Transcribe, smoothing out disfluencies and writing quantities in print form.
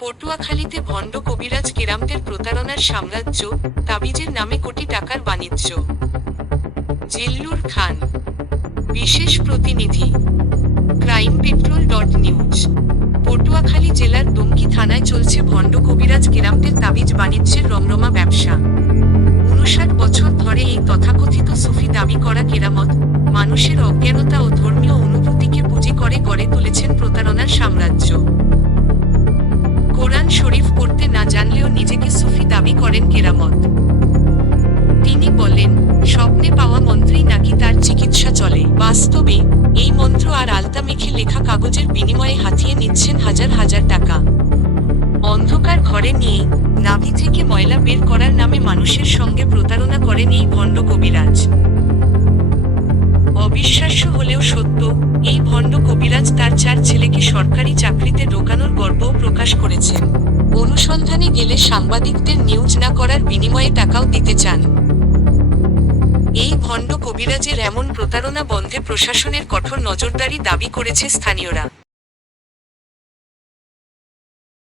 পটুয়াখালীতে ভণ্ড কবিরাজ কেরামতের প্রতারণার সাম্রাজ্য, তাবিজের নামে কোটি টাকার বাণিজ্য। জিল্লুর খান, বিশেষ প্রতিনিধি, ক্রাইম পেট্রোল নিউজ। পটুয়াখালী জেলার ডুমকি থানায় চলছে ভণ্ড কবিরাজ কেরামতের তাবিজ বাণিজ্যের রমরমা ব্যবসা। 59 বছর ধরে এই তথাকথিত সুফি দাবি করা কেরামত, মানুষের অজ্ঞানতা ও ধর্মীয় অনুভূতিকে পুঁজি করে গড়ে তুলেছেন প্রতারণার সাম্রাজ্য। কোরআন শরীফ পড়তে না জানলেও নিজেকে সুফি দাবি করেন কেরামত। তিনি বলেন, স্বপ্নে পাওয়া মন্ত্রেই নাকি তার চিকিৎসা চলে। বাস্তবে এই মন্ত্র আর আলতা মেখে লেখা কাগজের বিনিময়ে হাতিয়ে নিচ্ছেন হাজার হাজার টাকা। অন্ধকার ঘরে নিয়ে নাভি থেকে ময়লা বের করার নামে মানুষের সঙ্গে প্রতারণা করেন এই ভণ্ড কবিরাজ। অবিশ্বাস্য হলেও সত্য, এই ভণ্ড কবিরাজ তার 4 ছেলেকে সরকারি চাকরিতে ঢোকানোর গর্বও প্রকাশ করেছেন। অনুসন্ধানে গেলে সাংবাদিকদের নিউজ না করার বিনিময়ে টাকাও দিতে চান। এই ভণ্ড কবিরাজের এমন প্রতারণা বন্ধে প্রশাসনের কঠোর নজরদারি দাবি করেছে স্থানীয়রা।